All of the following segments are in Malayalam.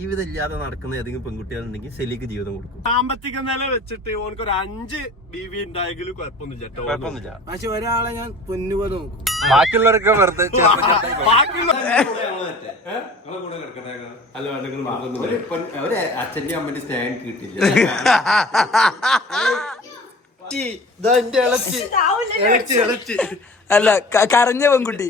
ജീവിതം ഇല്ലാതെ നടക്കുന്ന ഏതെങ്കിലും പെൺകുട്ടികളുണ്ടെങ്കിൽ സെലിക്ക് ജീവിതം കൊടുക്കും. സാമ്പത്തിക നില വെച്ചിട്ട് ഓനക്ക് ഒരു 5 BV ഉണ്ടായെങ്കിലും കുഴപ്പമൊന്നുമില്ല. പക്ഷെ ഒരാളെ ഞാൻ പൊന്നുപോലെ നോക്കും. ബാക്കിയുള്ളവരൊക്കെ വെറുതെ അച്ഛന്റെ അമ്മന്റെ സ്നേഹം കിട്ടില്ല. അല്ല കരഞ്ഞ പെൺകുട്ടി.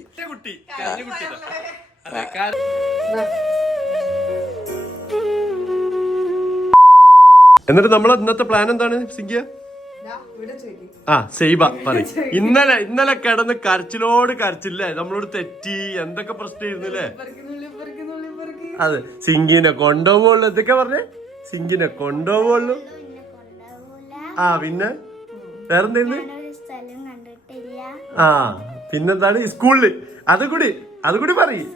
എന്നിട്ട് നമ്മളെ ഇന്നത്തെ പ്ലാൻ എന്താണ് സിംഗിയ? സൈബ പറയും. ഇന്നലെ കിടന്ന് കരച്ചിലോട് കരച്ചില്ലേ, നമ്മളോട് തെറ്റി എന്തൊക്കെ പ്രശ്നമായിരുന്നില്ലേ? അതെ, സിംഗിനെ കൊണ്ടുപോകുള്ളൂ. എന്തൊക്കെ പറഞ്ഞേ? സിംഗിനെ കൊണ്ടുപോകുള്ളൂ. പിന്നെ വേറെന്തായിരുന്നു? പിന്നെന്താണ്? സ്കൂളില് അതുകൂടി പറയും.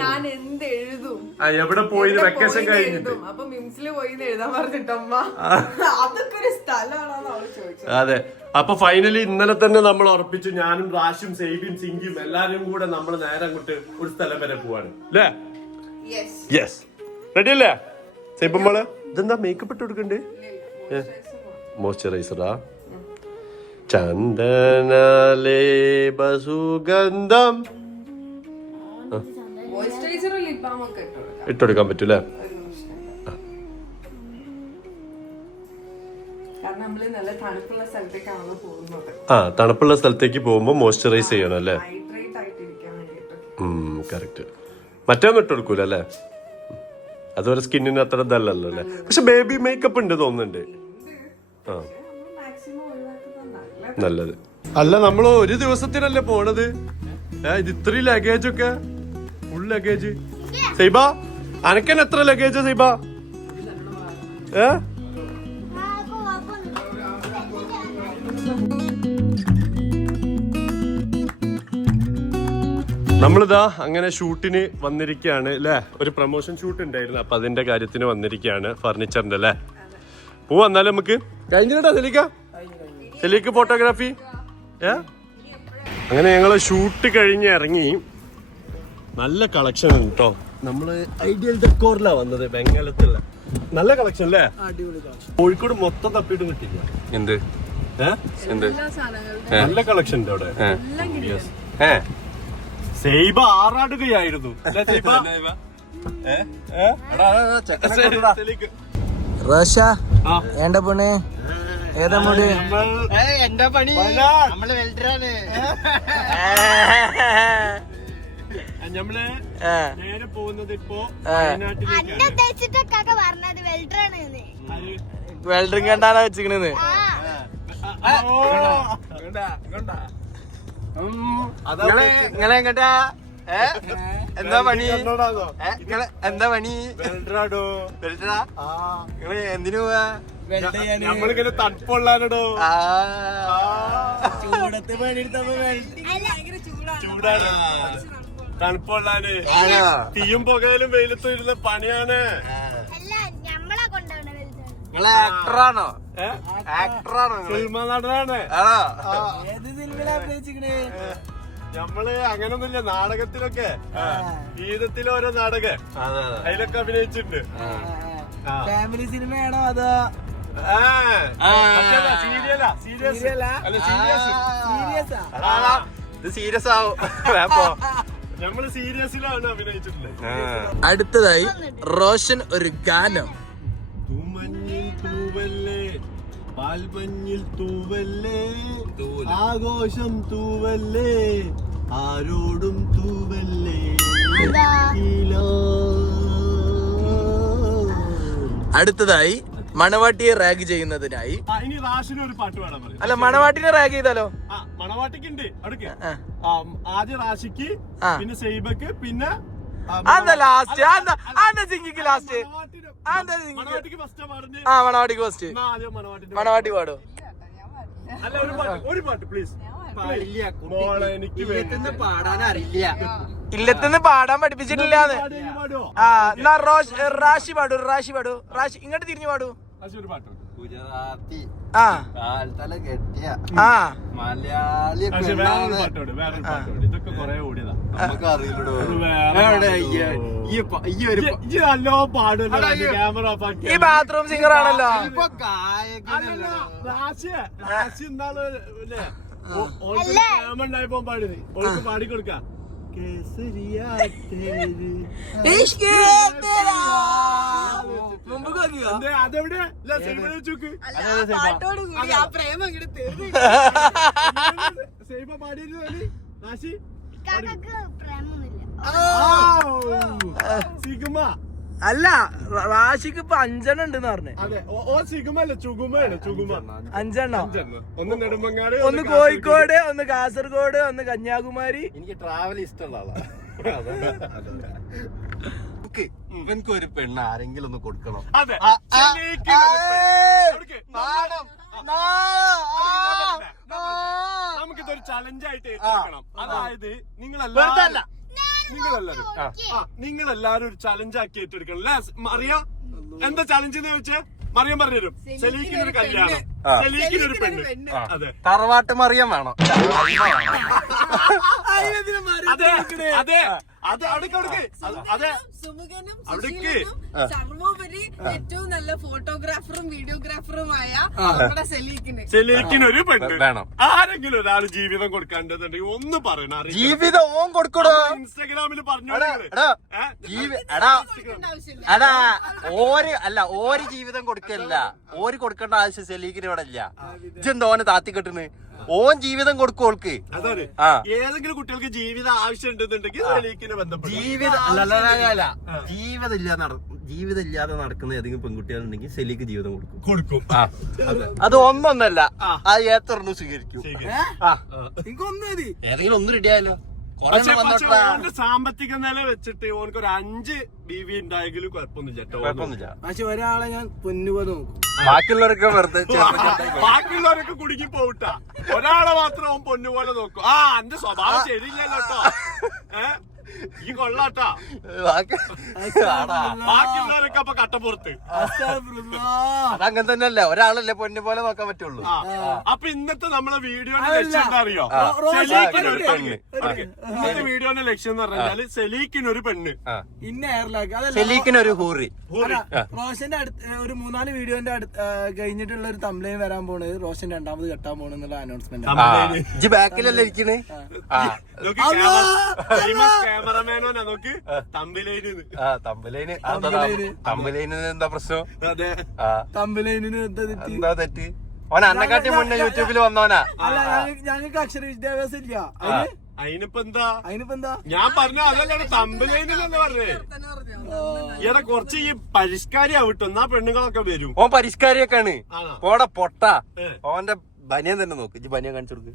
ഞാൻ എന്ത് എഴുതും, എവിടെ പോയി വെക്കേഷൻ കഴിഞ്ഞിട്ട് അപ്പൊ മിംസിൽ പോയി എഴുതാൻ പറഞ്ഞിട്ടമ്മ അതൊക്കെ ഒരു സ്ഥലമാണോ അവള് ചോദിച്ചത്. അതെ, അപ്പൊ ഫൈനലി ഇന്നലെ തന്നെ നമ്മൾ ഉറപ്പിച്ചു. ഞാനും റാഷും സെയ്ബിയും സിംഗിയും എല്ലാരും കൂടെ നമ്മൾ നേരെ അങ്ങോട്ട് ഒരു സ്ഥലം വരെ പോവാണ് അല്ലേ? യെസ്, റെഡി അല്ലേ സെയ്ബമ്മള്? ഇതെന്താ മേക്കപ്പ് ഇട്ട് കൊടുക്കണ്ടേ? മോയ്സ്ചറൈസറാ? ചന്ദനലേപസുഗന്ധം ഇട്ടുകൊടുക്കാൻ പറ്റൂലേ? തണുപ്പുള്ള സ്ഥലത്തേക്ക് പോകുമ്പോ മോയ്സ്ചറൈസ് ചെയ്യണം അല്ലേ? കറക്റ്റ്. മറ്റൊന്നും ഇട്ട് കൊടുക്കൂല അല്ലേ? അതുപോലെ സ്കിന്നിന് അത്ര ഇതല്ലല്ലോ അല്ലേ? പക്ഷെ ബേബി മേക്കപ്പ് ഉണ്ട് തോന്നുന്നുണ്ട്. നല്ലത് അല്ല, നമ്മള് ഒരു ദിവസത്തിനല്ലേ പോണത്? ഇത് ഇത്രയും ലഗേജ് ഒക്കെ, ഫുൾ ലഗേജ്. സൈബ അനക്കൻ എത്ര ലഗേജാ സൈബ? നമ്മളിതാ അങ്ങനെ ഷൂട്ടിന് വന്നിരിക്കുകയാണ് അല്ലേ? ഒരു പ്രൊമോഷൻ ഷൂട്ട് ഉണ്ടായിരുന്നു, അപ്പൊ അതിന്റെ കാര്യത്തിന് വന്നിരിക്കുകയാണ്. ഫർണിച്ചറിന്റെ അല്ലേ? വന്നാലും നമുക്ക് കഴിഞ്ഞിട്ടാ സെലിക്ക് ഫോട്ടോഗ്രാഫി. അങ്ങനെ ഞങ്ങള് ഷൂട്ട് കഴിഞ്ഞ് ഇറങ്ങി. നല്ല കളക്ഷൻ ഉണ്ട് കേട്ടോ. നമ്മള് ഐഡിയൽ ഡെക്കോറിലാ വന്നത്, ബംഗാളത്തുള്ള നല്ല കളക്ഷൻ അല്ലേ? കോഴിക്കോട് മൊത്തം തപ്പിയിട്ട് കിട്ടില്ല. എന്ത് നല്ല കളക്ഷൻ ഉണ്ട് അവിടെ. സൈബ ആറാടുകയായിരുന്നു റോഷ എന്റെ പൊണ് ഏതാ മൂട്? എന്റെ പണി നമ്മള് വെൽഡറാണ്. നമ്മള് നേരെ പോകുന്നത് ഇപ്പോ വെൽഡറിങ് കണ്ടാണ് വെച്ചിക്കണെന്ന്. നിങ്ങളെ എങ്ങട്ടാ? എന്താ പണി? എന്താ പണി? വെൽഡറാ? നിങ്ങള് എന്തിനു പോവാ? നമ്മളിങ്ങനെ തണുപ്പൊള്ളാനോ? ചൂടത്ത് പണിയെടുത്തപ്പോ ചൂടാണ്, തണുപ്പൊള്ളാന്. തീയും പുകയിലും വെയിലത്തും ഇരുന്ന പണിയാണ്. ആക്ടറാണോ? ആക്ടറാണോ? സിനിമ നടനാണ്. നമ്മള് അങ്ങനൊന്നുമില്ല, നാടകത്തിലൊക്കെ ഗീതത്തിലെ ഓരോ നാടകം അതിലൊക്കെ അഭിനയിച്ചിട്ടുണ്ട്. ഫാമിലി സിനിമയാണോ അതോ സീരിയസ് ആവും? നമ്മള് സീരിയസിലാണ് അഭിനയിച്ചിട്ടുള്ളത്. അടുത്തതായി റോഷൻ ഒരു ഗാനം. തൂമഞ്ഞിൽ തൂവല്ലേ, പാൽമഞ്ഞിൽ തൂവല്ലേ, ആഘോഷം തൂവല്ലേ, ആരോടും തൂവല്ലേ. അടുത്തതായി മണവാട്ടിയെ റാഗ് ചെയ്യുന്നതിനായി. ഇനി റാഷിന് ഒരു പാട്ട് പാടാൻ പറയും. അല്ല, മണവാട്ടിനെ റാഗ് ചെയ്താലോ? മണവാട്ടിക്ക് ഉണ്ട് അടുക്ക. ആദ്യം റാഷിക്ക്, പിന്നെ സൈബക്ക്, പിന്നെ ലാസ്റ്റ് സിംഗിക്ക് ലാസ്റ്റ്. മണവാട്ടിക്ക് ഫസ്റ്റ് പാടുന്നത്. മണവാട്ടിക്ക് ഫസ്റ്റ്. മണവാട്ടി പാടും. അല്ല, ഒരു പാട്ട് പ്ലീസ്. എനിക്ക് പാടാനറിയില്ല. ഇല്ലത്തുനിന്ന് പാടാൻ പഠിപ്പിച്ചിട്ടില്ലാന്ന്. റാഷി പാടൂ. റാഷി ഇങ്ങോട്ട് തിരിഞ്ഞു പാടൂ. ഗുജറാത്തി ഇതൊക്കെ കൊറേ ഓടിയതാ. നമുക്ക് അറിയില്ലടോ. നല്ലോ പാടും ക്യാമറ ഈ ബാത്റൂം സിംഗർ ആണല്ലോ. ഉണ്ടായപ്പോ പാടുന്നത് ഓൾക്ക് പാടിക്കൊടുക്കാം. അതെവിടെ പാട്ടോട് കൂടി ആ പ്രേമം ഇങ്ങോട്ട് തീർന്നു. സൈബ പാടിയിരുന്നു നാശി സിഗ്മ അല്ല റാഷിക്ക് ഇപ്പൊ 5 ഉണ്ടെന്ന് പറഞ്ഞേ. അതെ ഓ സിഗ്മ അല്ല ചുഗുമയാണ് ചുഗുമ. 5 ഒന്ന് നെടുമ്പങ്ങാട്, ഒന്ന് കോഴിക്കോട്, ഒന്ന് കാസർഗോഡ്, ഒന്ന് കന്യാകുമാരി. എനിക്ക് ട്രാവൽ ഇഷ്ടമുള്ള ആളാണ്. ഇവൻക്ക് ഒരു പെണ്ണ് ആരെങ്കിലും ഒന്ന് കൊടുക്കണം. അതെ നമുക്കിതൊരു ചലഞ്ചായിട്ട് ഏറ്റെടുക്കണം. അതായത് നിങ്ങളെല്ലാരും ഒരു ചലഞ്ചാക്കി ഏറ്റെടുക്കണം അല്ലേ മറിയ? എന്താ ചലഞ്ച് എന്ന് വെച്ചാൽ മറിയം പറഞ്ഞുതരും. സെലീക്കിനൊരു കല്യാണം, സെലീക്കിനൊരു പെണ്ണ്. അതെ തറവാട്ട് മറിയം വേണം. അതെ അതെ അത് അവിടേക്ക് അതെ സുമുഖനും സുശീലനും സർവോപരി ഏറ്റവും നല്ല ഫോട്ടോഗ്രാഫറും വീഡിയോഗ്രാഫറുമായ നമ്മുടെ സെലീക്കിനൊരു പെണ്ണ് വേണം. ആരെങ്കിലും ഒരാൾ ജീവിതം കൊടുക്കാണ്ടെന്നുണ്ടെങ്കിൽ ഒന്ന് പറയണം. ജീവിതം ഓൻ കൊടുക്കണോ? ഇൻസ്റ്റാഗ്രാമിൽ പറഞ്ഞു ഓര് ജീവിതം കൊടുക്കല്ല. ഓര് കൊടുക്കേണ്ട ആവശ്യം സെലീക്കിന് ഇവിടെ ഇല്ല. ഇജെന്താ ഓനെ താത്തി കെട്ടുന്നു? ഓൻ ജീവിതം കൊടുക്കും ഓൾക്ക്. അതാണ് ഏതെങ്കിലും കുട്ടികൾക്ക് ജീവിതം ആവശ്യം ഉണ്ടെന്നുണ്ടെങ്കിൽ സെലീക്കിനെ ബന്ധപ്പെട്ട് ജീവിതം ഇല്ലാതെ നടക്കുന്ന ഏതെങ്കിലും പെൺകുട്ടികളുണ്ടെങ്കിൽ സെലീക്ക് ജീവിതം കൊടുക്കും. അത് ഒന്നൊന്നല്ല, അത് ഏത്തറിന് സ്വീകരിക്കും. ഏതെങ്കിലും ഒന്ന് റെഡിയായല്ലോ. പക്ഷെ ഓന്റെ സാമ്പത്തിക നില വെച്ചിട്ട് ഓനക്ക് ഒരു 5 BV ഉണ്ടായെങ്കിലും കുഴപ്പമൊന്നുമില്ല. പക്ഷെ ഒരാളെ ഞാൻ പൊന്നുപോലെ നോക്കും. ബാക്കിയുള്ളവരൊക്കെ വെറുതെ ബാക്കിയുള്ളവരൊക്കെ കുടുങ്ങി പോവിട്ട. ഒരാളെ മാത്രം ഓൻ പൊന്നുപോലെ നോക്കും. എന്റെ സ്വഭാവം ശരിയില്ലല്ലോ കേട്ടോ, ഈ കൊള്ളാട്ടാ. ബാക്കിയുള്ളവരൊക്കെ അപ്പൊ കട്ടപ്പുറത്ത്. അതങ്ങനെ തന്നെയല്ല, ഒരാളല്ലേ പൊന്നു പോലെ നോക്കാൻ പറ്റുള്ളൂ. അപ്പൊ ഇന്നത്തെ നമ്മളെ വീഡിയോന്റെ ലക്ഷ്യം എന്താ അറിയോ? സെലീക്കിനൊരു പെണ്ണ്. ഇന്നത്തെ വീഡിയോന്റെ ലക്ഷ്യം എന്ന് പറഞ്ഞാല് സെലീക്കിനൊരു പെണ്ണ്, സെലീക്കിനൊരു ഹൂറി. റോഷന്റെ ഒരു 3-4 വീഡിയോന്റെ കഴിഞ്ഞിട്ടുള്ള ഒരു തംബ്ലൈൻ വരാൻ പോണ്. റോഷൻ 2ാമത് കെട്ടാൻ പോണെന്നുള്ള അനൗൺസ്മെന്റ്. ബാക്കിലല്ലേ ഇരിക്കണേ? ക്യാമറമാനോനാ നോക്ക് തമ്പിലൈന്. തമ്പിലൈന് എന്താ പ്രശ്നം? തംബ്ലൈനിന് എന്താ തെറ്റ്? ഓന അന്നെക്കാട്ടി മുന്നേ യൂട്യൂബിൽ വന്നോനാ. അല്ല ഞങ്ങൾക്ക് അക്ഷര വിദ്യാഭ്യാസം ഇല്ല. അതിനിപ്പോ എന്താ ഞാൻ പറഞ്ഞ അതല്ലാണ് തമ്പിലൈനെന്ന് പറഞ്ഞേ. ഈടെ കുറച്ച് ഈ പരിഷ്കാരി ആവട്ടെ, എന്നാ പെണ്ണുങ്ങളൊക്കെ വരും. ഓൻ പരിഷ്കാരിയൊക്കെയാണ്. ഓടെ പൊട്ട ഓന്റെ ബനിയൻ തന്നെ നോക്ക്. ഇജ്ജ് ബനിയൻ കാണിച്ചു കൊടുക്ക്.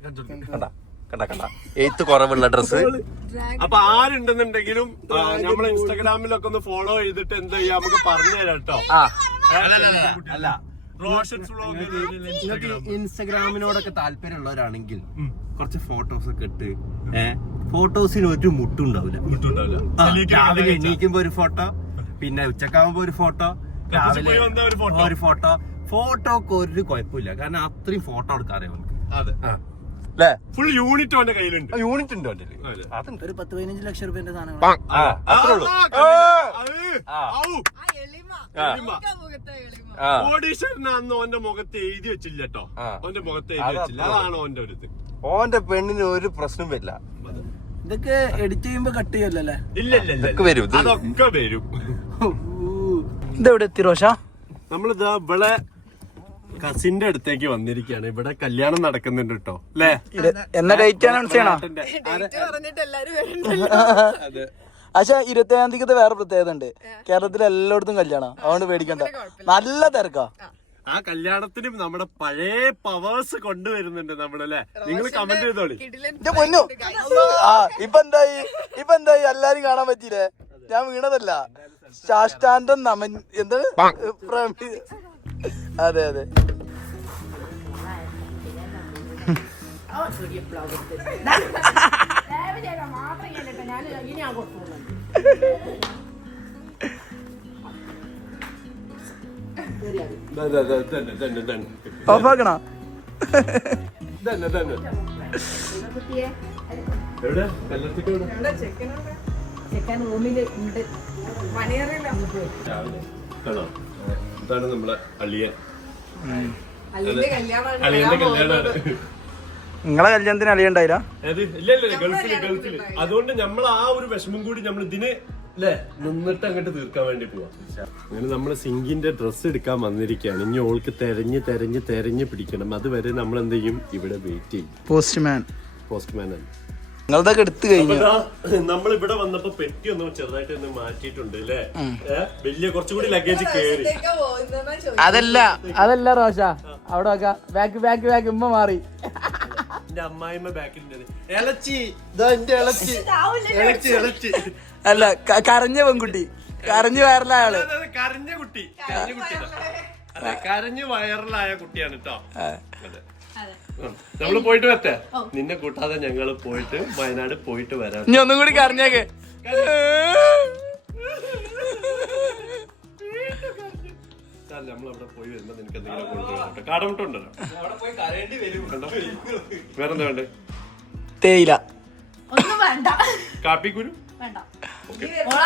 കണ്ട എയ്ത്ത് കുറവുള്ള ഡ്രസ്. അപ്പൊ ആരുണ്ടെന്നുണ്ടെങ്കിലും നമ്മളെ ഇൻസ്റ്റാഗ്രാമിലൊക്കെ ഒന്ന് ഫോളോ ചെയ്തിട്ട് എന്താ ചെയ്യാ നമുക്ക് പറഞ്ഞു തരാം കേട്ടോ. അല്ല റോഷൻസ് വ്ലോഗ് ഇൻസ്റ്റാഗ്രാമിനോടൊക്കെ താല്പര്യമുള്ളവരാണെങ്കിൽ കുറച്ച് ഫോട്ടോസ് ഒക്കെ ഇട്ട് ഫോട്ടോസിന് ഒരു മുട്ടുണ്ടാവില്ല. രാവിലെ എണീക്കുമ്പോ ഒരു ഫോട്ടോ, പിന്നെ ഉച്ചക്കാവുമ്പോ ഒരു ഫോട്ടോ, രാവിലെ ഒരു ഫോട്ടോക്ക് ഒരു കുഴപ്പമില്ല. കാരണം അത്രയും ഫോട്ടോ എടുക്കാറിയാം നമുക്ക്. അതെ ഫുൾ യൂണിറ്റ് അവന്റെ കയ്യിലുണ്ട്. യൂണിറ്റ് ഉണ്ട് ഒരു 10-15 ലക്ഷം രൂപന്റെ സാധനങ്ങൾ. കോടീശ്വരനാന്ന് ഓന്റെ മുഖത്ത് എഴുതി വെച്ചില്ല കേട്ടോ. ഓന്റെ മുഖത്ത് എഴുതി വെച്ചില്ല. അതാണ് ഓന്റെ ഒരു ഇത്. ഓന്റെ പെണ്ണിന് ഒരു പ്രശ്നം വരില്ല. ഇതൊക്കെ എഡിറ്റ് ചെയ്യുമ്പോ കട്ട് ചെയ്യല്ലേ? ഇല്ല അതൊക്കെ വരും. ഇതെവിടെ എത്തി റോഷ? നമ്മളിതാ ഇവിടെ കസിന്റെ അടുത്തേക്ക് വന്നിരിക്കുകയാണ്. ഇവിടെ കല്യാണം നടക്കുന്നുണ്ട് കേട്ടോ അല്ലേ? എന്നാ ഡേറ്റ് അനൗൺസ് ചെയ്യണോ? പക്ഷെ 21-ാം തീയതി വേറെ പ്രത്യേകത ഉണ്ട്. കേരളത്തിൽ എല്ലായിടത്തും കല്യാണം, അതുകൊണ്ട് പേടിക്കണ്ട. നല്ല തിരക്കാ. ആ കല്യാണത്തിന് നമ്മുടെ പഴയ പവേഴ്സ് കൊണ്ടുവരുന്നുണ്ട് നമ്മളല്ലേ. നിങ്ങൾ കമന്റ് ചെയ്തോളി. പൊന്നു ഇപ്പൊ എന്തായി എല്ലാരും കാണാൻ പറ്റിയില്ലേ? ഞാൻ വീണതല്ല, ശാഷ്ടാന്തം നമൻ എന്താണ്? അതെ ഓഫാക്കണോ? എവിടെ കല്ലത്തിക്കോട് എവിടെ ചെക്കനോടെ ചെക്കൻ റൂമില് ഉണ്ട്. മണിയറിയില്ല രാവിലെ കാണോ ഇതാണ് നമ്മളെ അളിയൻ അല്ലിന്റെ കല്യാണം അളിയന്റെ കല്യാണമാണ് നിങ്ങളെ കല്യാണത്തിന് അളിയുണ്ടായില്ല? ഇല്ല ഗൾഫില് അതുകൊണ്ട് നമ്മൾ ആ ഒരു വിഷമം കൂടി നമ്മൾ ഇതിന് അല്ലേ നിന്നിട്ട് അങ്ങോട്ട് തീർക്കാൻ വേണ്ടി പോവാ. അങ്ങനെ നമ്മള് സിങ്കിന്റെ ഡ്രസ്സ് എടുക്കാൻ വന്നിരിക്കുകയാണ്. ഇനി ഓൾക്ക് തെരഞ്ഞ് പിടിക്കണം. അതുവരെ നമ്മൾ എന്ത് ചെയ്യും? ഇവിടെ വെയിറ്റ് ചെയ്യും. പോസ്റ്റ്മാൻ ആണ്. നിങ്ങളതൊക്കെ എടുത്തു കഴിഞ്ഞു. നമ്മൾ ഇവിടെ വന്നപ്പോ പെട്ടി ഒന്നും ചെറുതായിട്ട് ഒന്ന് മാറ്റിയിട്ടുണ്ട് അല്ലേ? വലിയ കുറച്ചുകൂടി ലഗേജ് കേറി. അതല്ല റോഷ, അവിടെ ബാക്ക് ഉമ്മ മാറി. എന്റെ അമ്മായിമ്മ ബാക്കിൽ അല്ല, കരഞ്ഞ പെൺകുട്ടി, കരഞ്ഞു വയറിലായ ആള്. കരഞ്ഞ കുട്ടി അതെ, കരഞ്ഞു വയറിലായ കുട്ടിയാണ് കേട്ടോ. നമ്മള് പോയിട്ട് വരട്ടെ. നിന്നെ കൂട്ടാതെ ഞങ്ങള് പോയിട്ട് വയനാട് പോയിട്ട് വരാം. ഇനി ഒന്നും കൂടി കരഞ്ഞേക്ക്. നമ്മളവിടെ പോയി വരുമ്പോ നിനക്ക് എന്തെങ്കിലും കൊണ്ടുവരാം. കാടമുട്ടുണ്ടല്ലോ, വേറെന്താ വേണ്ടേ? തേയില, ഒന്നും വേണ്ട, കാപ്പിക്കുരു വേണ്ട.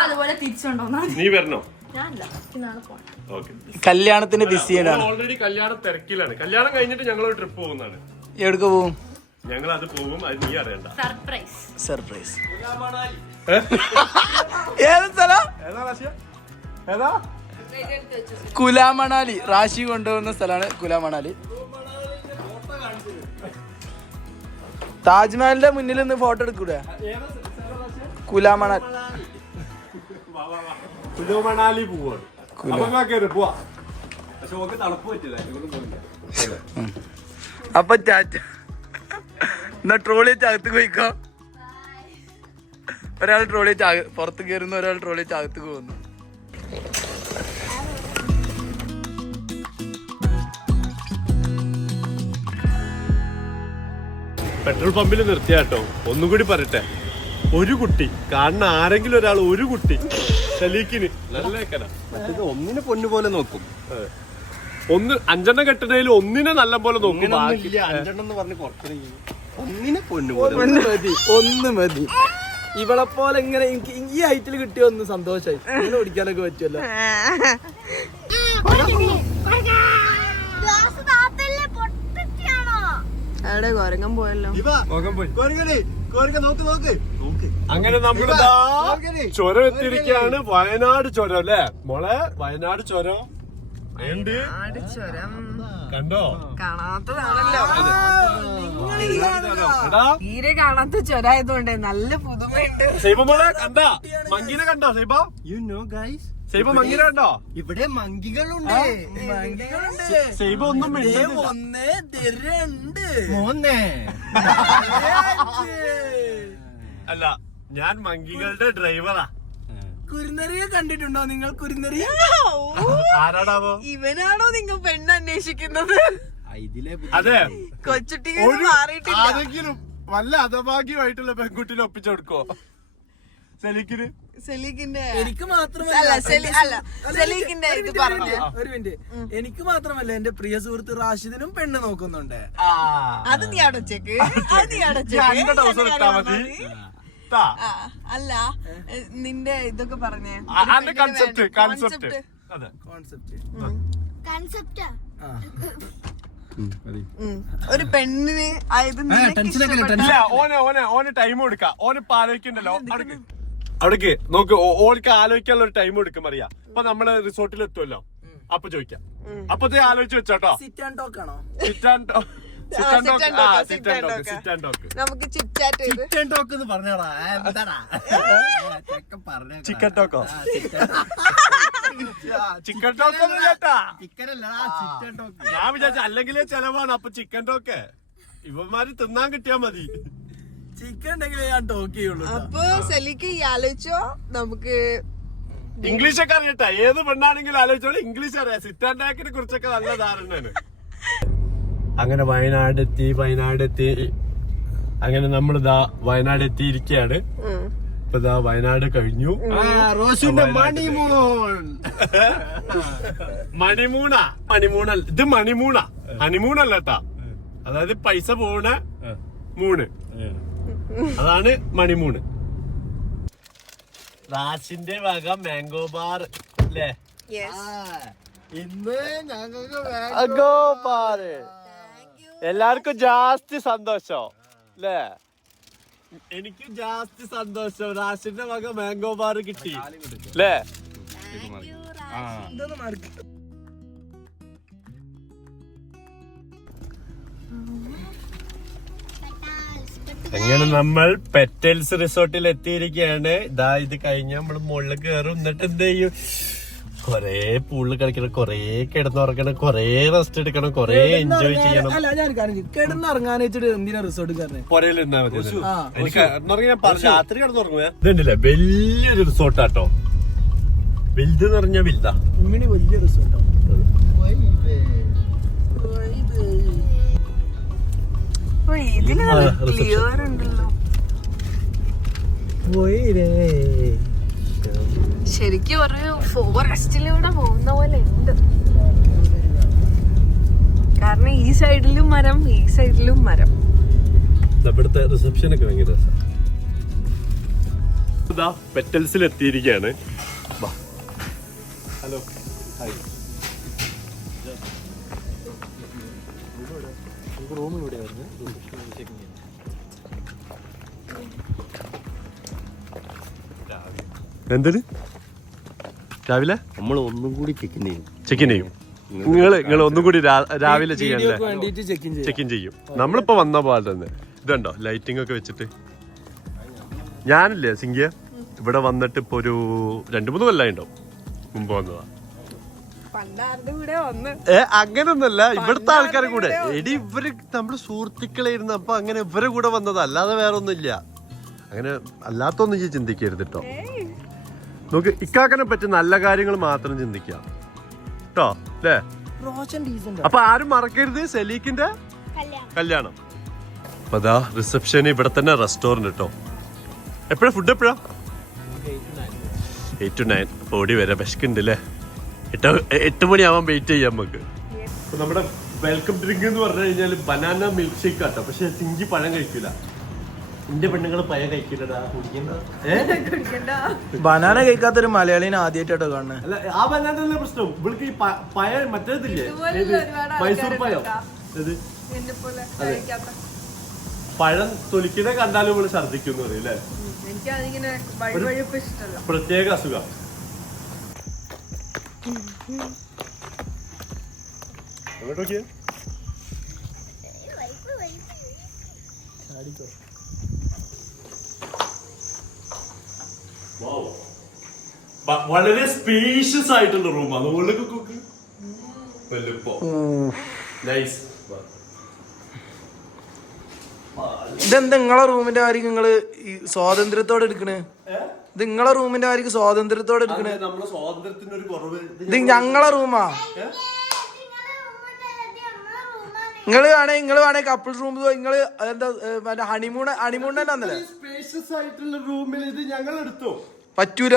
അതുപോലെ തിരിച്ചുണ്ടോന്നാ? നീ വരണോ? ഞാനല്ല, നാളെ പോണം. ഓക്കെ. കല്യാണത്തിന് ബിസിയാണ്. ഓൾറെഡി കല്യാണം തിരക്കിലാണ്. കല്യാണം കഴിഞ്ഞിട്ട് ഞങ്ങൾ ഒരു ട്രിപ്പ് പോകുന്നതാണ്. എവിടേക്ക് പോവും? ഞങ്ങൾ അത് പോകും, അത് നീ അറിയണ്ട. സർപ്രൈസ്. ഏതാ? കുലാമണാലി. റാശി കൊണ്ടുപോകുന്ന സ്ഥലമാണ് കുലാമണാലി. താജ്മഹലിന്റെ മുന്നിൽ നിന്ന് ഫോട്ടോ എടുക്കൂടെ? കുലാമണാലി. കുലുമണാലി പോവാണ്. അപ്പൊ ടാറ്റ. എന്നാ ട്രോളി അകത്ത് പോയിക്കോ. ഒരാൾ ട്രോളി പുറത്ത് കയറുന്നു, ഒരാൾ ട്രോളി അകത്ത് പോകുന്നു. പെട്രോൾ പമ്പിൽ നിർത്തിയാട്ടോ. ഒന്നും കൂടി പറയട്ടെ, ഒരു കുട്ടി കാണുന്ന ആരെങ്കിലും ഒരാൾ, ഒരു കുട്ടി ശലീക്കിന് നല്ല ഒന്നിനെ പൊന്നു പോലെ നോക്കും. ഒന്ന് 5 കെട്ടണേൽ ഒന്നിനെ നല്ല പോലെ നോക്കും. 5 പറഞ്ഞ് ഒന്നിനെ പൊന്നു പോലെ. ഒന്ന് മതി. ഇവളെ പോലെ ഇങ്ങനെ ഈ ഹൈറ്റിൽ കിട്ടിയ ഒന്ന് സന്തോഷായി. ഇങ്ങനെ ഓടിക്കാനൊക്കെ പറ്റുമല്ലോ. അവിടെ കൊരങ്ങൻ പോയല്ലോ. അങ്ങനെ നമ്മളിതാ ചുരം എത്തിയിരിക്കുകയാണ്. വയനാട് ചുരം അല്ലേ മോളെ? വയനാട് ചുരം കണ്ടോ? കാണാത്തതാണല്ലോ. തീരെ കാണാത്ത ചൊരായതുകൊണ്ട് നല്ല പുതുമയുണ്ട്. സൈബ മോളെ കണ്ടാ? മങ്കിനെ കണ്ടോ സൈബ? സൈബ മങ്കിനെ കണ്ടോ? ഇവിടെ മങ്കികളുണ്ട്. സൈബ ഒന്നും അല്ല, ഞാൻ മങ്കികളുടെ ഡ്രൈവറാ. കുരുന്നറിയെ കണ്ടിട്ടുണ്ടോ നിങ്ങൾ? കുരുന്നറിയ ആരാടാവോ? ഇവനാണോ നിങ്ങൾ പെണ്ണ് അന്വേഷിക്കുന്നത്? അതെ, കൊച്ചുട്ടി ആരെങ്കിലും വല്ല അധഭാഗ്യമായിട്ടുള്ള പെൺകുട്ടിനെ ഒപ്പിച്ചു കൊടുക്കോ സെലിക്കിന്? സെലീഖിന്റെ എനിക്ക് മാത്രമല്ല, സെലീഖിന്റെ ഇത് പറഞ്ഞു. ഒരു മിനിറ്റ്, എനിക്ക് മാത്രമല്ല എന്റെ പ്രിയ സുഹൃത്ത് റാഷിദിനും പെണ്ണ് നോക്കുന്നുണ്ട്. അത് നീ അടച്ചേക്ക്. അല്ല, നിന്റെ ഇതൊക്കെ പറഞ്ഞേ. ഒരു പെണ്ണിന് ഓന് ടൈം കൊടുക്ക. ഓന് ആലോചിക്കണ്ടല്ലോ. അവിടേക്ക് നോക്ക്, ഓൾക്ക് ആലോചിക്കാനുള്ള ഒരു ടൈം കൊടുക്കും അറിയാം. ഇപ്പൊ നമ്മള് റിസോർട്ടിൽ എത്തുമല്ലോ, അപ്പൊ ചോദിക്കാം. അപ്പത്തേ ആലോചിച്ച് വെച്ചോട്ടോ. സിറ്റ് ആൻഡ് ടോക്ക് ആണോ? നമുക്ക് ചിറ്റാറ്റ് ചിക്കൻ ടോക്ക് എന്ന് പറഞ്ഞോടാ. ചിക്കൻ ടോക്കോ? ചിക്കൻ ടോക്ക് ചിക്കനല്ലടാ, ചിക്കൻ ടോക്ക്. ഞാൻ വിചാരിച്ച അല്ലെങ്കിലേ ചെലവാണ്. അപ്പൊ ചിക്കൻ ടോക്ക് ഇവന്മാര് തിന്നാൻ കിട്ടിയാ മതി. ചിക്കൻ ഉണ്ടെങ്കിലേ ഞാൻ ടോക്ക് ചെയ്യുള്ളൂ. അപ്പൊ സെലിക്ക് ഈ ആലോചിച്ചോ. നമുക്ക് ഇംഗ്ലീഷൊക്കെ അറിയട്ടെ. ഏത് പെണ്ണാണെങ്കിലും ആലോചിച്ചോളൂ. ഇംഗ്ലീഷ് അറിയാം. സിറ്റ് ആൻഡ് ടാക്കിനെ കുറിച്ചൊക്കെ നല്ല ധാരണയാണ്. അങ്ങനെ വയനാട് എത്തി. അങ്ങനെ നമ്മളിതാ വയനാട് എത്തിയിരിക്കുകയാണ്. ഇപ്പൊ ഇതാ വയനാട് കഴിഞ്ഞു. റോസിന്റെ മണിമൂണ ഇത് മണിമൂണ. ഹണിമൂണല്ല കേട്ടാ. അതായത് പൈസ പോണ മൂണ്. അതാണ് മണിമൂണ്. റാഷിന്റെ വക മാംഗോ ബാർ അല്ലേ? ഇന്ന് ഞങ്ങൾക്ക് മാംഗോ ബാർ എല്ലാവർക്കും ജാസ്തി സന്തോഷം അല്ലേ? എനിക്ക് ജാസ്തി സന്തോഷം. റാഷിന്റെ വക മാംഗോ ബാർ കിട്ടി അല്ലേ? ഇതൊന്ന് മാർക്ക്. അങ്ങനെ നമ്മൾ പെറ്റൽസ് റിസോർട്ടിൽ എത്തിയിരിക്കുകയാണ്. ഇതാ ഇത് കഴിഞ്ഞ നമ്മള് മുകളിൽ കയറും. എന്നിട്ട് എന്ത് ചെയ്യും? കൊറേ പൂളിൽ കളിക്കണം, കൊറേ കിടന്നുറങ്ങണം, കൊറേ റെസ്റ്റ് എടുക്കണം, കൊറേ എൻജോയ് ചെയ്യണം. അല്ല ഞാൻ കിടന്നിറങ്ങാൻ വെച്ചിട്ട് എന്തിനാ റിസോർട്ട് കയറുന്നത്? പുരയിൽ നിന്നാ മതി. എനിക്ക് രാത്രി കിടന്നുറങ്ങുക. ഇതുണ്ടല്ലേ വലിയൊരു റിസോർട്ടാട്ടോ. വലുതെന്ന് പറഞ്ഞാ വലുതാ. ഇങ്ങനെ വലിയ റിസോർട്ടോ. ക്ലിയർ ഉണ്ടല്ലോ. ശരിക്കും ഒരു ഫോറസ്റ്റിലൂടെ പോകുന്ന പോലെ ഉണ്ട്. കാരണം ഈ സൈഡിലും മരം, ഈ സൈഡിലും മരം. ഇവിടുത്തെ റിസപ്ഷൻ ഒക്കെ ഭയങ്കര രസം. ഇതാ പെറ്റൽസിൽ എത്തിയിരിക്കുകയാണ്. Hello, hi. എന്തിന് രാവിലെ നമ്മൾ ഒന്നും കൂടി ചെക്ക് ചെയ്യും. നിങ്ങൾ ഒന്നും കൂടി രാവിലെ ചെയ്യാനല്ലേ? വേണ്ടിട്ട് ചെക്കിൻ ചെയ്യും. നമ്മളിപ്പോ വന്ന പോലെ തന്നെ ഇതുണ്ടോ ലൈറ്റിംഗ് ഒക്കെ വെച്ചിട്ട്. ഞാനില്ലേ സിംഗിയ ഇവിടെ വന്നിട്ട് ഇപ്പൊ ഒരു 2-3 കൊല്ലമായി ഉണ്ടാവും. മുമ്പ് വന്നതാ. അങ്ങനൊന്നല്ല, ഇവിടുത്തെ ആൾക്കാരെ കൂടെ. എടി ഇവര് നമ്മുടെ സുഹൃത്തുക്കളായിരുന്നു. അപ്പൊ അങ്ങനെ ഇവരെ കൂടെ വന്നതാ, അല്ലാതെ വേറെ ഒന്നുമില്ല. അങ്ങനെ അല്ലാത്തൊന്നും ചിന്തിക്കരുത് കേട്ടോ. നമുക്ക് ഇക്കാക്കനെ പറ്റി നല്ല കാര്യങ്ങൾ മാത്രം ചിന്തിക്കാം കേട്ടോ അല്ലേ? അപ്പൊ ആരും മറക്കരുത് സെലീക്കിന്റെ കല്യാണം. അപ്പൊ അതാ റിസപ്ഷൻ ഇവിടെ തന്നെ റെസ്റ്റോറന്റ് കേട്ടോ. എപ്പോഴാ ഫുഡ്? എപ്പോഴാ? 8 to 9. അപ്പൊ ഓടി വരാം. വിശക്കുണ്ട് അല്ലേ? 8 മണിയാവാൻ വെയിറ്റ് ചെയ്യാം നമുക്ക്. അപ്പൊ നമ്മുടെ വെൽക്കം ഡ്രിങ്ക് എന്ന് പറഞ്ഞു കഴിഞ്ഞാൽ ബനാന മിൽക്ക് ഷേക്ക് ആട്ടോ. പക്ഷെ സിഞ്ചി പഴം കഴിക്കില്ല. എന്റെ പെണ്ണുങ്ങൾ പഴം കഴിക്കില്ലടാ. ബനാന കഴിക്കാത്തൊരു മലയാളിനെ ആദ്യമായിട്ടോ കാണുന്നത്. അല്ല, ആ ബനാനല്ല പ്രശ്നം. ഇവൾക്ക് ഈ പഴം മറ്റേതില്ലേ, മൈസൂർ പഴം. പഴം തൊലിക്കുന്ന കണ്ടാലും ഇവള് ഛർദിക്കും പറയും അല്ലേ? പ്രത്യേക അസുഖം. എങ്ങോട്ടോക്കിയ വളരെ സ്പേഷ്യസ് ആയിട്ടുള്ള റൂമാണ്. ഇതെന്താ നിങ്ങളെ റൂമിന്റെ കാര്യം നിങ്ങള് സ്വാതന്ത്ര്യത്തോടെ എടുക്കണേ? ഇത് നിങ്ങളെ റൂമിന്റെ കാര്യം സ്വാതന്ത്ര്യത്തോടെ എടുക്കണേ? നമ്മുടെ സ്വാതന്ത്ര്യത്തിന് ഒരു കുറവ്. ഇത് ഞങ്ങളെ റൂമാ. നിങ്ങള് വേണേ കപ്പിൾ റൂം നിങ്ങള് എന്താ മറ്റേ ഹണിമൂൺ തന്നെ വന്നല്ലേ? സ്പേഷ്യസ് ആയിട്ടുള്ള റൂമിൽ ഇത് ഞങ്ങൾ എടുത്തോ? പറ്റൂല.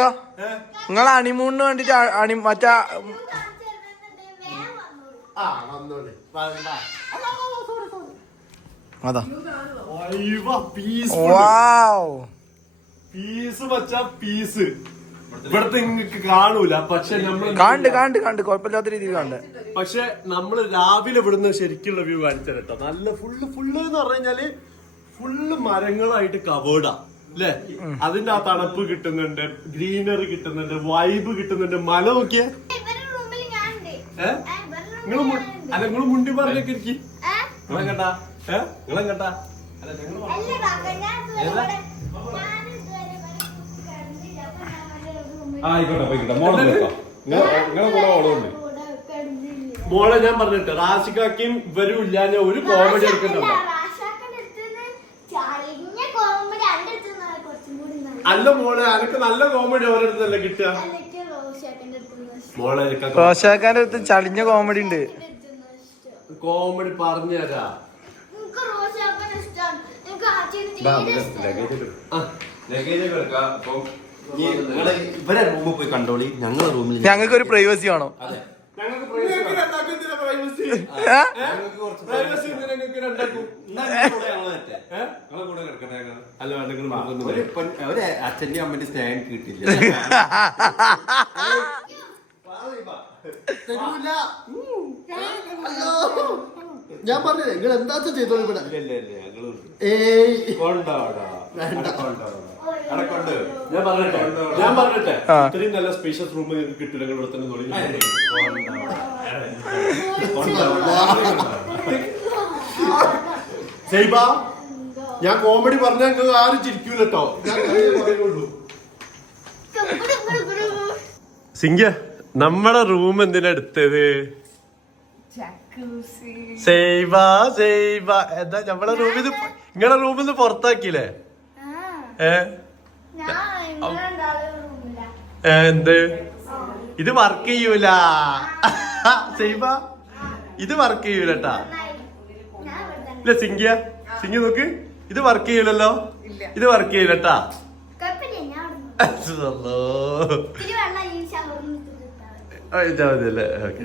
നിങ്ങളെ ഹണിമൂണിന് വേണ്ടിട്ട് മറ്റേ അതാ പീസ് വച്ചാ പീസ് ഇവിടത്തെ നിങ്ങൾക്ക് കാണൂല. പക്ഷെ നമ്മൾ കണ്ട് കുഴപ്പമില്ലാത്ത രീതിയിൽ കണ്ട്. പക്ഷെ നമ്മള് രാവിലെ ഇവിടുന്ന് ശരിക്കുള്ള വ്യൂ കാണിച്ചു കേട്ടോ. നല്ല ഫുള്ള് എന്ന് പറഞ്ഞു കഴിഞ്ഞാല് ഫുള്ള് മരങ്ങളായിട്ട് കവേർഡാ അല്ലേ? അതിന്റെ ആ തണുപ്പ് കിട്ടുന്നുണ്ട്, ഗ്രീനറി കിട്ടുന്നുണ്ട്, വൈബ് കിട്ടുന്നുണ്ട്. മല നോക്കിയേ. നിങ്ങൾ മുണ്ടി പറഞ്ഞൊക്കെ ഇരിക്കി. നിങ്ങളെ കേട്ടാ? നിങ്ങളെ കേട്ടാ? മോളെ ഞാൻ പറഞ്ഞിട്ട് റാഷിക്കാക്കും ഇവരും ഇല്ലാഞ്ഞ ഒരു കോമഡി എടുക്കുന്നുണ്ടോ? അല്ല മോളെ, എനിക്ക് നല്ല കോമഡി അവരുടെ അടുത്തല്ലേ കിട്ടുക. മോളെ റോഷാക്കാന്റെ അടുത്ത് ചളിഞ്ഞ കോമഡി ഉണ്ട്. കോമഡി പറഞ്ഞു തരാ. ഇവരെ റൂമിൽ പോയി കണ്ടോളി. ഞങ്ങളുടെ റൂമിൽ ഞങ്ങൾക്ക് ഒരു പ്രൈവസി വേണം. ഞങ്ങൾക്ക് അല്ല ഒരു അച്ഛന്റെ അമ്മന്റെ സ്നേഹം കിട്ടില്ല. ഞാൻ പറഞ്ഞില്ലേ നിങ്ങൾ എന്താ ചെയ്തോളൂ ഇവിടെ. ഞാൻ പറഞ്ഞിട്ടെ ഇത്രയും നല്ല സ്പേഷ്യസ് റൂം കിട്ടില്ല ഇവിടെ തന്നെ നോക്കി. സൈബാ ഞാൻ കോമഡി പറഞ്ഞാൽ നിങ്ങൾ ആരും ചിരിക്കൂല കേട്ടോ. സിംഗ നമ്മുടെ റൂം എന്തിനാ എടുത്തത്? സൈബാ സൈബാ എന്താ നമ്മളെ റൂമിൽ നിന്ന് നിങ്ങളെ റൂമിൽ നിന്ന് പുറത്താക്കിയില്ലേ? എന്ത് ഇത് വർക്ക് ചെയ്യൂല സൈബ, ഇത് വർക്ക് ചെയ്യൂലട്ടാ. ഇല്ല സിംഗിയ സിംഗി നോക്ക്, ഇത് വർക്ക് ചെയ്യൂലല്ലോ, ഇത് വർക്ക് ചെയ്യൂലട്ടാ. മതിയല്ലേ? Okay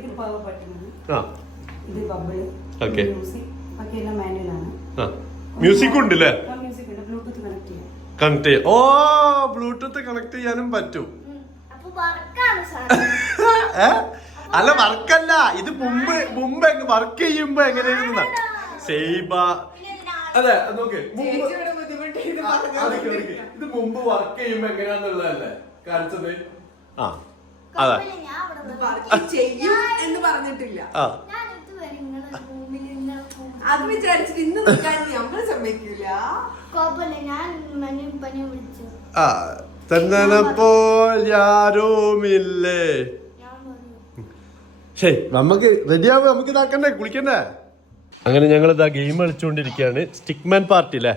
okay. മ്യൂസിക് ഉണ്ടല്ലേ? കണക്ട് ചെയ്യാം. ഓ ബ്ലൂടൂത്ത് കണക്ട് ചെയ്യാനും പറ്റും. അല്ല വർക്കല്ല, ഇത് മുമ്പ് വർക്ക് ചെയ്യുമ്പോ എങ്ങനെയായിരുന്നു സൈബ? അതെ നോക്ക്, ഇത് മുമ്പ് വർക്ക് ചെയ്യുമ്പോ എങ്ങനെയാന്നുള്ളതല്ലേ കാണിച്ചത്? ആ അതെ ചെയ്യും എന്ന് പറഞ്ഞിട്ടില്ല. അത് വിചാരിച്ചിട്ട് ഇന്ന് നിൽക്കാൻ നമ്മള് സമ്മതിക്കൂല. തന്നപ്പോരുമില്ലേ? ശരി നമുക്ക് റെഡിയാവും, നമുക്ക് ഇതാക്കണ്ടേ, കുളിക്കണ്ടേ? അങ്ങനെ ഞങ്ങൾ ഇതാ ഗെയിം കളിച്ചുകൊണ്ടിരിക്കുകയാണ്. സ്റ്റിക്മാൻ പാർട്ടി അല്ലേ?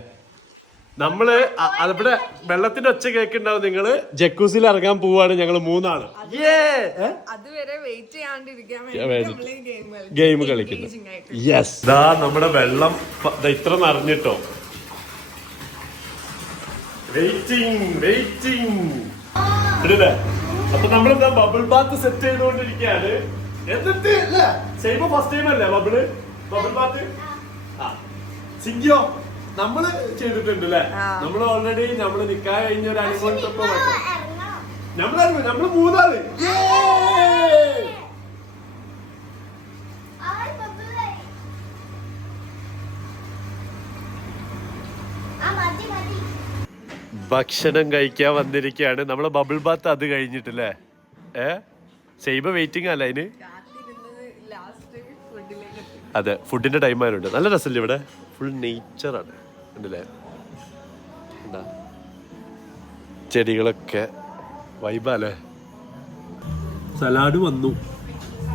നമ്മള് അവിടെ വെള്ളത്തിന്റെ ഒച്ച കേൾക്കുണ്ടാവും. നിങ്ങള് ജക്കൂസിൽ ഇറങ്ങാൻ പോവാണ് ഞങ്ങള് മൂന്നാള്. അതുവരെ വെയിറ്റ് ചെയ്യാണ്ടിരിക്കാൻ ഗെയിം കളിക്കുന്നു. യെസ്, ദാ നമ്മുടെ വെള്ളം ഇത്ര നിറഞ്ഞിട്ടോ. വെയിറ്റിംഗ് ഇടല്ലേ? അപ്പൊ നമ്മളിതാ ബബിൾ ബാത്ത് സെറ്റ് ചെയ്തുകൊണ്ടിരിക്കുകയാണ്. എന്നിട്ട് സൈബ ഫസ്റ്റ് ടൈം അല്ലേ ബബിൾ ബാത്ത്? സിങ്കിയോ നമ്മള് ചെയ്തിട്ടുണ്ട് അല്ലേ? നമ്മള് ഓൾറെഡി നമ്മള് നിക്കാൻ കഴിഞ്ഞ ഒരു അനുഭവത്തൊക്കെ നമ്മള് മൂന്നാള്. ഭക്ഷണം കഴിക്കാൻ വന്നിരിക്കുകയാണ്. നമ്മളെ ബബിൾ ബാത്ത് അത് കഴിഞ്ഞിട്ടില്ലേ? സൈബ വെയിറ്റിംഗ് അല്ല അതിന്? അതെ, ഫുഡിന്റെ ടൈം ആയതുകൊണ്ട് നല്ല രസമില്ല ഇവിടെ. ഫുൾ നേച്ചറാണ് ഉണ്ടല്ലേ? എന്താ ചെടികളൊക്കെ വൈബല്ലേ? സലാഡ് വന്നു.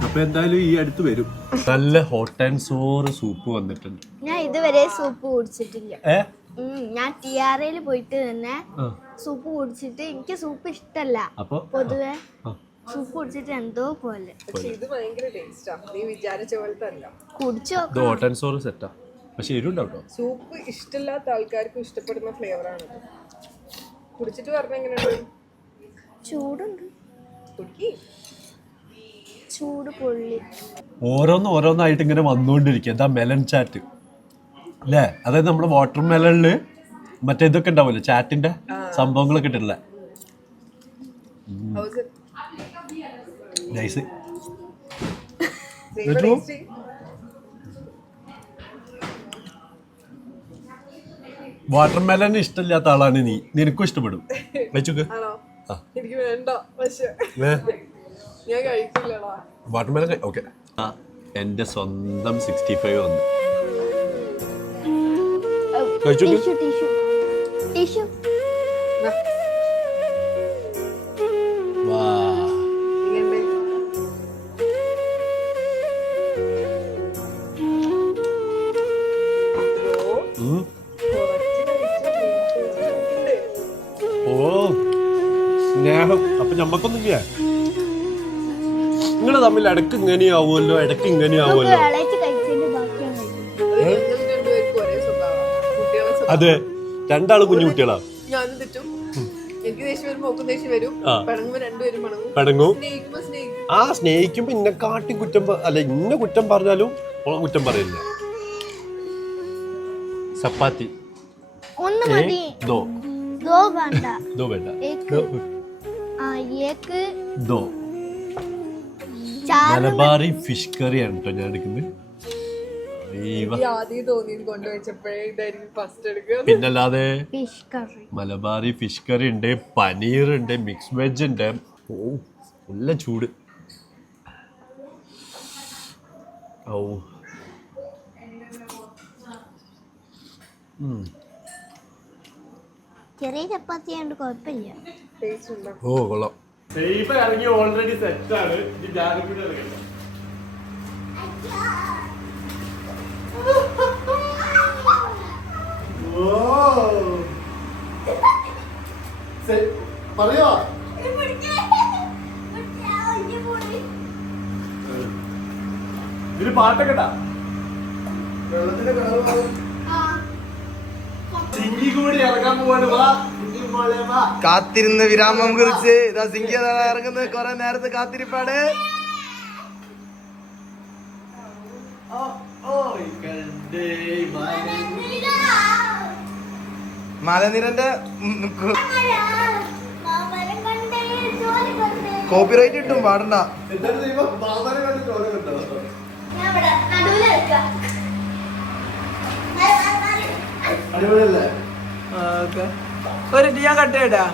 അപ്പൊ എന്തായാലും ഈ അടുത്ത് വരും. നല്ല ഹോട്ട് ആൻഡ് സോറ് സൂപ്പ് വന്നിട്ടുണ്ട്. ഞാൻ ഇതുവരെ സൂപ്പ് കുടിച്ചിട്ടില്ല. ഞാൻ TRAയിൽ പോയിട്ട് തന്നെ സൂപ്പ് കുടിച്ചിട്ട് എനിക്ക് സൂപ്പ് ഇഷ്ടല്ല. പൊതുവെ സൂപ്പ് കുടിച്ചിട്ട് എന്തോ പോലെ. ഇത് ഭയങ്കര ടേസ്റ്റാ, നീ വിചാരിച്ച പോലത്തെ അല്ല. കുടിച്ചോ? ഹോട്ട് ആൻഡ് സോറ് സെറ്റാ, പക്ഷെ എരിവുണ്ടാവും. സൂപ്പ് ഇഷ്ടമില്ലാത്ത ആൾക്കാർക്കും ഇഷ്ടപ്പെടുന്ന ഫ്ലേവറാണ്. കുടിച്ചിട്ട് പറഞ്ഞ എങ്ങനെയുണ്ട്? ചൂടുണ്ട്, ചൂട് പൊള്ളി. ഓരോന്നായിട്ട് ഇങ്ങനെ വന്നുകൊണ്ടിരിക്കുക. എന്താ മെലൺ ചാറ്റ് അല്ലേ? അതായത് നമ്മുടെ വാട്ടർ മെലണില് മറ്റേ ഇതൊക്കെ ഉണ്ടാവില്ലേ, ചാറ്റിന്റെ സംഭവങ്ങളൊക്കെ ഇട്ടിട്ടില്ല. നൈസ്. വാട്ടർ മെലൺ ഇഷ്ടമില്ലാത്ത ആളാണ് നീ, നിനക്കും ഇഷ്ടപ്പെടും. വെച്ചുക്ക്. എനിക്ക് വേണ്ട, പക്ഷേ ഞാൻ കഴിക്കില്ലടാ വാട്ടർ മെലൺ. ഓക്കെ, എന്റെ സ്വന്തം 65 വന്നു. ടിഷ്യൂ ടിഷ്യൂ സ്നേഹം. അപ്പൊ ഞമ്മക്കൊന്നും ചെയ്യാ, നിങ്ങള് തമ്മിൽ ഇടക്ക് ഇങ്ങനെയാവുമല്ലോ, ഇടക്ക് ഇങ്ങനെയാവുമല്ലോ. അതെ, രണ്ടാളും കുഞ്ഞു കുട്ടികളാ. ഞാനും തെറ്റും, എനിക്ക് ദേഷ്യം വരുമ്പോ ഒക്കെ ദേഷ്യം വരും, പിണങ്ങുമ്പോ രണ്ടുപേരും പിണങ്ങും. സ്നേഹിക്കുമ്പോ ആ സ്നേഹിക്കുമ്പോ ഇന്നെ കാട്ടി കുറ്റം അല്ല, ഇന്ന കുറ്റം പറഞ്ഞാലും കുറ്റം പറയില്ല. ചപ്പാത്തി ഒന്ന് മതി ദോ ദോ വേണ്ട ദോ വേണ്ട एक एक ദോ चार മലബാറി ഫിഷ് കറിയാണ് കേട്ടോ ഞാൻ എടുക്കുന്നത് ഈ ആദ്യം തോന്നിയത് കൊണ്ടുവച്ചപ്പോഴേ ഇതായിരിക്കും ഫസ്റ്റ് എടുക്കുക. പിന്നല്ലാതെ fish curry Malabari fish curry ഉണ്ട്, പനീർ ഉണ്ട്, മിക്സ് വെജ് ഉണ്ട്. ഓ നല്ല ചൂട്. ഓ ചെറിയ ചപ്പാത്തി ആയതുകൊണ്ട് കുഴപ്പമില്ല. ടേസ്റ്റ് ഉണ്ടോ? ഓ കൊള്ളാം. ഇറങ്ങി ഓൾറെഡി സെറ്റ് ആണ്. പറയോ ഇതിന് പാട്ടൊക്കെ ഇട്ടാ? വെള്ളത്തിന്റെ കളർ ചിങ്കി കൂടി ഇറങ്ങാൻ പോവാണ്. വാ ചിങ്കി മോളെ വാ. കാത്തിരുന്ന് വിരാമം കുറിച്ച് ഇതാ സിംഗി ഇറങ്ങുന്നത് കുറെ നേരത്തെ കാത്തിരിപ്പാണ്. മലനിരന്റെ കോപ്പിറൈറ്റ് കിട്ടും, പാടണ്ട. അടിപൊളിയല്ലേ? ഒരു ഞാൻ കട്ട് ചെയ്യട്ടാ.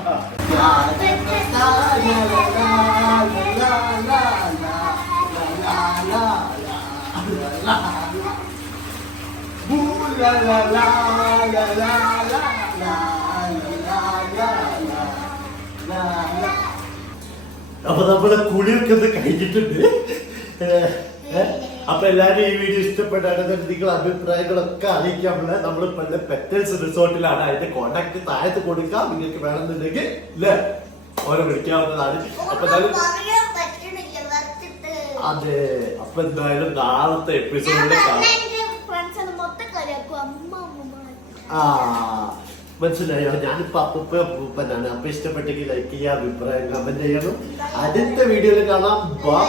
അപ്പൊ നമ്മളെ കുളിയൊക്കെ ഒന്ന് കഴിഞ്ഞിട്ടുണ്ട്. അപ്പൊ എല്ലാരും ഈ വീഡിയോ ഇഷ്ടപ്പെട്ടാണെങ്കിൽ നിങ്ങൾ അഭിപ്രായങ്ങളൊക്കെ അറിയിക്കാൻ നമ്മള് പല പെറ്റൽസ് റിസോർട്ടിലാണ്. അതിന്റെ കോണ്ടാക്ട് താഴത്ത് കൊടുക്കാം. നിങ്ങൾക്ക് വേണമെന്നുണ്ടെങ്കിൽ അല്ലേ ഓരോ വിളിക്കാവുന്നതാണ്. അപ്പൊ എന്തായാലും അതെ. അപ്പൊ എന്തായാലും നാളത്തെ എപ്പിസോഡിൽ മനസ്സിലായോ? ഞാനിപ്പോ അപ്പൂപ്പനാണ്. അപ്പൊ ഇഷ്ടപ്പെട്ടെങ്കിൽ ലൈക്ക് ചെയ്യുക, അഭിപ്രായം കമന്റ് ചെയ്യണം. അടുത്ത വീഡിയോയിൽ കാണാം. ബൈ.